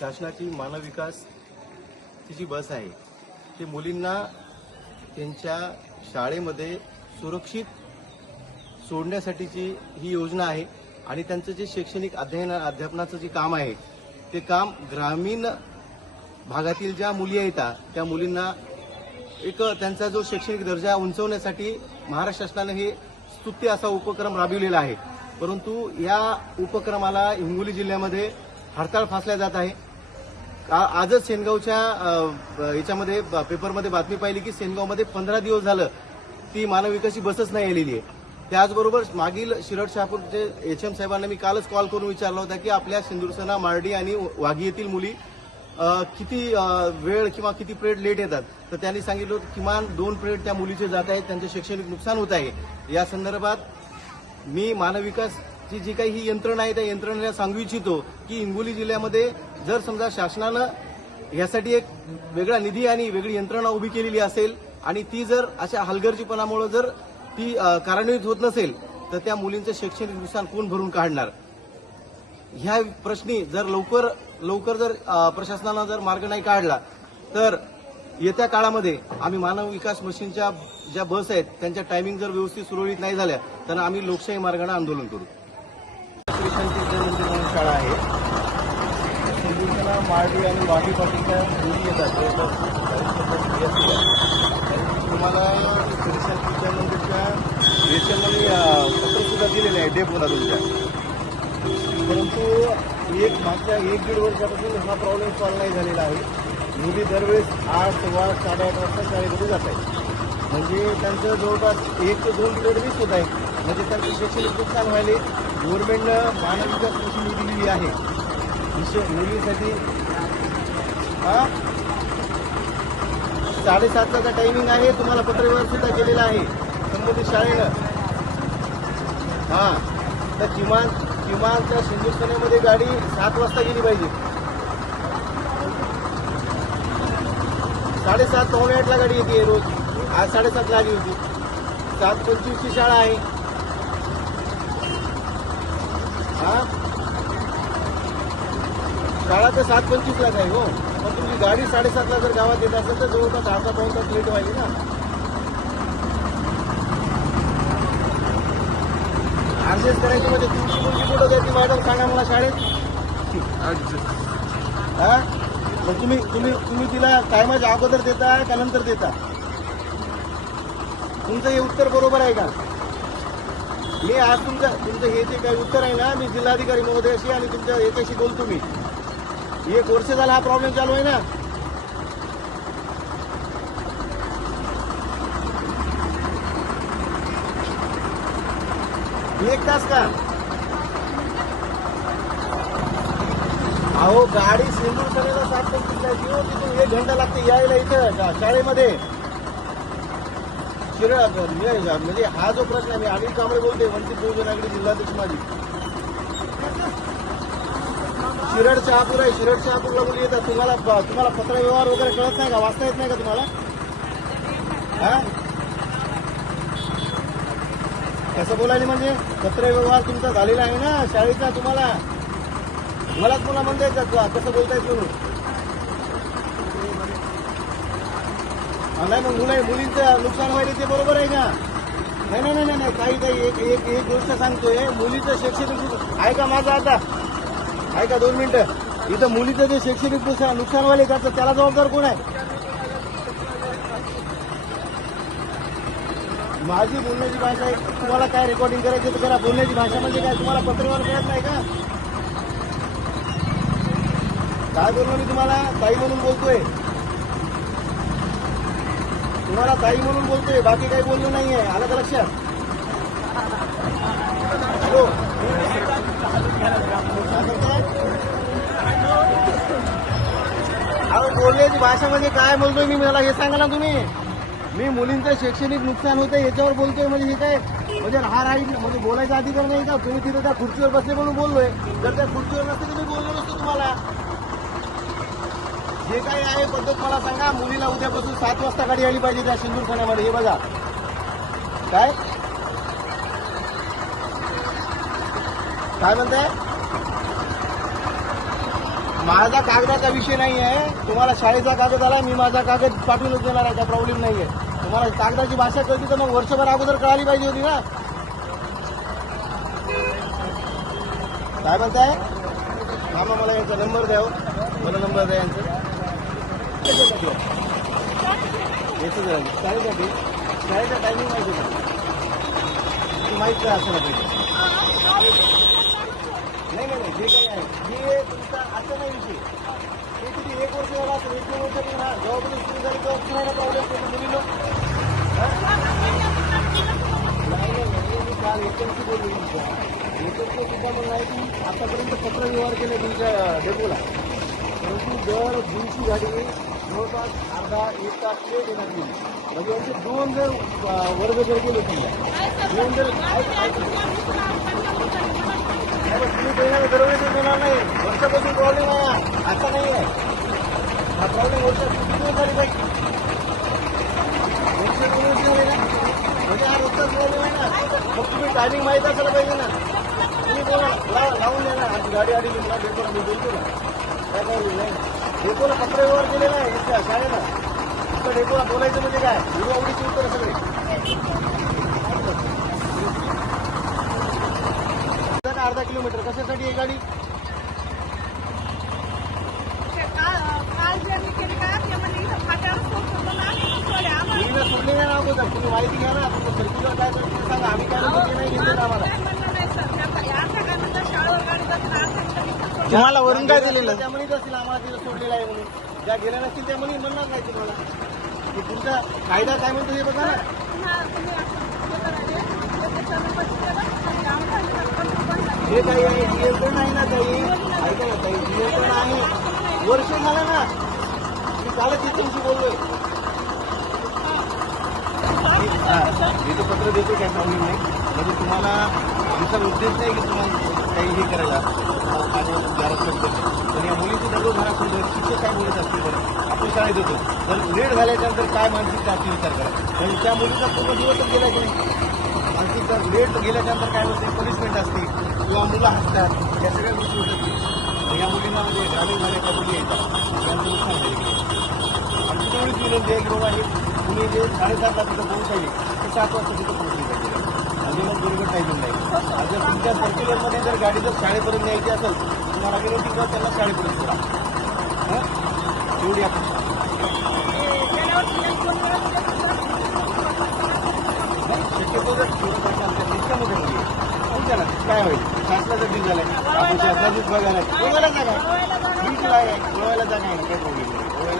शासनाची मानव विकासची जी बस आहे ती मुलींना त्यांच्या शाळेमध्ये सुरक्षित सोडण्यासाठीची ही योजना आहे आणि त्यांचं जे शैक्षणिक अध्यापनाचं जे काम आहे ते काम ग्रामीण भागातील ज्या मुली आहेत त्या मुलींना एक त्यांचा जो शैक्षणिक दर्जा उंचवण्यासाठी महाराष्ट्र शासनाने हे स्तुत्य असा उपक्रम राबविलेला आहे। परंतु या उपक्रमाला हिंगोली जिल्ह्यामध्ये हरताळ फासल्या जात आहे। आजच सेनगावच्या याच्यामध्ये पेपरमध्ये बातमी पाहिली की सेनगावमध्ये 15 दिवस झालं ती मानव विकासची बसच नाही आलेली आहे। त्याचबरोबर मागील शिरड शहापूरचे एचएम साहेबांना मी कालच कॉल करून विचारला होता की आपल्या सिंदूरसना मार्डी आणि वाघी येथील मुली किती वेळ किंवा किती पिरियड लेट येतात, तर त्यांनी सांगितलं होतं किमान 2 पिरियड त्या मुलीचे जात आहेत, त्यांचे शैक्षणिक नुकसान होत आहे। या संदर्भात मी मानव विकासची जी काही ही यंत्रणा आहे त्या यंत्रणेला सांगू इच्छितो की हिंगोली जिल्ह्यामध्ये जर समजा शासनानं यासाठी एक वेगळा निधी आणि वेगळी यंत्रणा उभी केलेली असेल आणि ती जर अशा हलगर्जीपणामुळे जर ती कार्यान्वित होत नसेल तर त्या मुलींचं शैक्षणिक नुकसान कोण भरून काढणार? ह्या प्रश्नी जर लवकर जर प्रशासनानं जर मार्ग नाही काढला तर येत्या काळामध्ये आम्ही मानव विकास मशीनच्या ज्या बस आहेत त्यांच्या टायमिंग जर व्यवस्थित सुरळीत नाही झाल्या तर आम्ही लोकशाही मार्गाने आंदोलन करू। शाळा आहे सिंदूरसना मार्डी आणि वाघी पाटीलच्या मुली येतात तुम्हाला विद्यामंदिरच्या याच्यामध्ये पत्र सुद्धा दिलेले आहे डेपोला तुमच्या, परंतु मागच्या 1-1.5 वर्षापासून हा प्रॉब्लेम सॉल्व्ह नाही झालेला आहे। मुली दरवेळेस 8, 8:15, 8:30 वाजता शाळेमध्ये जात आहेत, म्हणजे त्यांचं जवळपास 1 ते 2 पिरियड मिस होत आहे, म्हणजे त्यांचं शैक्षणिक नुकसान व्हायले। गव्हर्नमेंटनं मानव विकास मशीन दिलेली आहे मुलींसाठी 7:30चा टायमिंग आहे, तुम्हाला पत्रव्यवहार सुद्धा केलेला आहे संबंधित शाळेनं। तर किमान त्या सिंदूरसनेमध्ये गाडी 7 वाजता गेली पाहिजे, 7:30 पावणे 8ला गाडी येते रोज, आज 7:30ला आली होती। 7:25ची शाळा आहे। शाळा तर 7:25लाच आहे हो, पण तुमची गाडी 7:30ला जर गावात येत असेल तर जवळपास अर्धा पाऊण तास लेट व्हायली ना। ऍडजस्ट करायचं म्हणजे तुमची मुलगी कुठं जाते मॅडम सांगा मला शाळेत? मग तुम्ही तिला टायमाच्या अगोदर देता का नंतर देता? तुमचं हे उत्तर बरोबर आहे का? मी आज तुमचं हे जे काही उत्तर आहे ना, मी जिल्हाधिकारी महोदयाशी आणि तुमच्या एकाशी बोलतो। मी 1 वर्ष झाला हा प्रॉब्लेम चालू आहे ना। एक तास का? अहो गाडी सिंदूरसनेला 7:25 जायची हो, तिथून 1 घंटा लागते यायला इथं शाळेमध्ये। म्हणजे हा जो प्रश्न आहे, मी अनिल कांबळे बोलते, वंचित बहुजन आघाडी जिल्हाध्यक्ष माझी। शिरड शहापूर आहे, शिरड शहापूरला मुली येतात। तुम्हाला पत्रव्यवहार वगैरे कळत नाही का? वाचता येत नाही का तुम्हाला? कसं बोलायला म्हणजे पत्रव्यवहार तुमचा झालेला आहे ना शाळेचा, मलाच मुला म्हणतायत का कसं बोलतायत म्हणून? नाही मग मुलींचं नुकसान व्हायला ते बरोबर आहे का? नाही काही एक गोष्ट सांगतोय, मुलीचं शैक्षणिक ऐका माझं आता, ऐका 2 मिनिटं। इथं मुलीचं जे शैक्षणिक नुकसान व्हायला त्याला जबाबदार कोण आहे? माझी बोलण्याची भाषा आहे, तुम्हाला काय रेकॉर्डिंग करायचं तर करा। बोलण्याची भाषा म्हणजे काय? तुम्हाला पत्रव्यवहार कळत नाही का? काय बोललो मी तुम्हाला? ताई म्हणून बोलतोय, तुम्हाला ताई म्हणून बोलतोय, बाकी काही बोललो नाहीये। आलं का लक्षात? हॅलो, अहो बोलण्याची भाषा म्हणजे काय बोलतोय मी, मला हे सांगा ना तुम्ही। मी मुलींचं शैक्षणिक नुकसान होतं याच्यावर बोलतोय, म्हणजे हे काय म्हणजे हा राईट म्हणजे बोलायचा अधिकार नाही का? तुम्ही तिथे त्या खुर्चीवर बसले म्हणून बोललोय, जर त्या खुर्चीवर नसते तुम्ही बोललो नसतो। तुम्हाला जे काही आहे पद्धत मला सांगा। मुलीला उद्यापासून 7 वाजता गाडी आली पाहिजे त्या सिंदूरसनामध्ये। हे बघा काय म्हणताय? माझा कागदाचा विषय नाही आहे. तुम्हाला शाळेचा कागद आला, मी माझा कागद पाठवूनच देणार आहे, काय प्रॉब्लेम नाही आहे. तुम्हाला कागदाची भाषा कळती तर मग वर्षभर अगोदर कळाली पाहिजे होती ना. काय म्हणताय? मामा मला यांचा नंबर द्या हो. मला नंबर द्या यांचा. शाळेसाठी शाळेचा टायमिंग माहिती का? माहीत काय असं पाहिजे. नाही नाही जे काही आहे हे तुमचा असं नाही विषय. ते किती 1 वर्ष झाला असेल, 1-2 वर्ष जेव्हापासून सुरू झाली तेव्हा तुम्हाला प्रॉब्लेम होतो मुलीनं. नाही मी काल एजन्सी बोलली तुमच्या एजन्सी सुद्धा म्हणून नाही की आतापर्यंत पत्रव्यवहार केले तुमच्या डेपोला, परंतु दर दिवशी गाडी जवळपास अर्धा-1 तास लेट येणार गेली. म्हणजे यांचे 2 जर वर्ग जर गेले समजा 2 जर तुम्ही देणार दरवेळेस देणार नाही. वर्षापासून प्रॉब्लेम आहे, आता नाही आहे हा प्रॉब्लेम. वर्षापासून झाली पाहिजे, म्हणजे हा रोजचाच प्रॉब्लेम आहे ना. मग तुम्ही टायमिंग माहीत असायला पाहिजे ना. तुम्ही बोला लावून द्या ना. आमची गाडी आली मला डेपोला मी बोलतो ना, काय प्रॉब्लेम नाही. डेपोला पत्रव्यवहार केलेला आहे इथल्या शाळेला. इथं डेपोला बोलायचं म्हणजे काय, आवडीची उत्तर सगळे. 1/2 किलोमीटर कशासाठी आहे गाडी? सोडले नाही ना अगोदर. तुम्ही माहिती घ्या ना. तुमचं सर्क्युलर काय सांगा. आम्ही काय नाही घेतलेलं आम्हाला. तुम्हाला वरून काय दिलेलं त्या म्हणत असतील आम्हाला तिथं सोडलेलं आहे म्हणून. ज्या गेल्या नसतील त्या म्हणी म्हणणार नाही तुम्हाला. तुमचा कायदा काय म्हणतो हे बघा ना. हे काही आहे नियंत्रण आहे ना काही. ऐका ना काही नियंत्रण आहे. वर्ष झालं ना मी कालच त्यांची बोललोय. मी तो पत्र देतो काही प्रॉब्लेम नाही. म्हणजे तुम्हाला आमचा उद्देश नाही की तुम्हाला काही हे करायला हरासमेंट करतो. पण या मुलीची दररोज हरासमेंट शिक्षक काय बोलत असतील बरं आपण शाळेत येतो. जर लेट झाल्याच्यानंतर काय मानसिकता असते विचार करा. म्हणजे त्या मुलीचा पूर्ण दिवसच गेला की नाही. मानसिकता लेट गेल्याच्यानंतर काय होते, पनिशमेंट असते किंवा मुलं हसतात, या सगळ्या गोष्टी होतात. या मुलींना म्हणजे ग्रामीण भागाच्या मुली येतात यांचं नुकसान झाले. आमची तेवढीच विनंती आहे की बाबा हे तुम्ही जे 7:30ला तिथं पोहोचायले ते 7 वाजता तिथं पोहोचली पाहिजे. म्हणजे मग दुर्घटना पाहिजे नाही. जर तुमच्या सर्क्युलरमध्ये जर गाडी जर शाळेपर्यंत न्यायची असेल तुम्हाला विनंती करा त्यांना शाळेपर्यंत सोडा. एवढी आपण शक्यतो जर सिस्टममध्ये नाही तुमच्या ना काय होईल. शासनाचा बिल झालाय, आपण शासनाचीच बघायला जागा आहे, बिलकुल आहे, गोव्याला जागा आहे, काय प्रॉब्लेम नाही.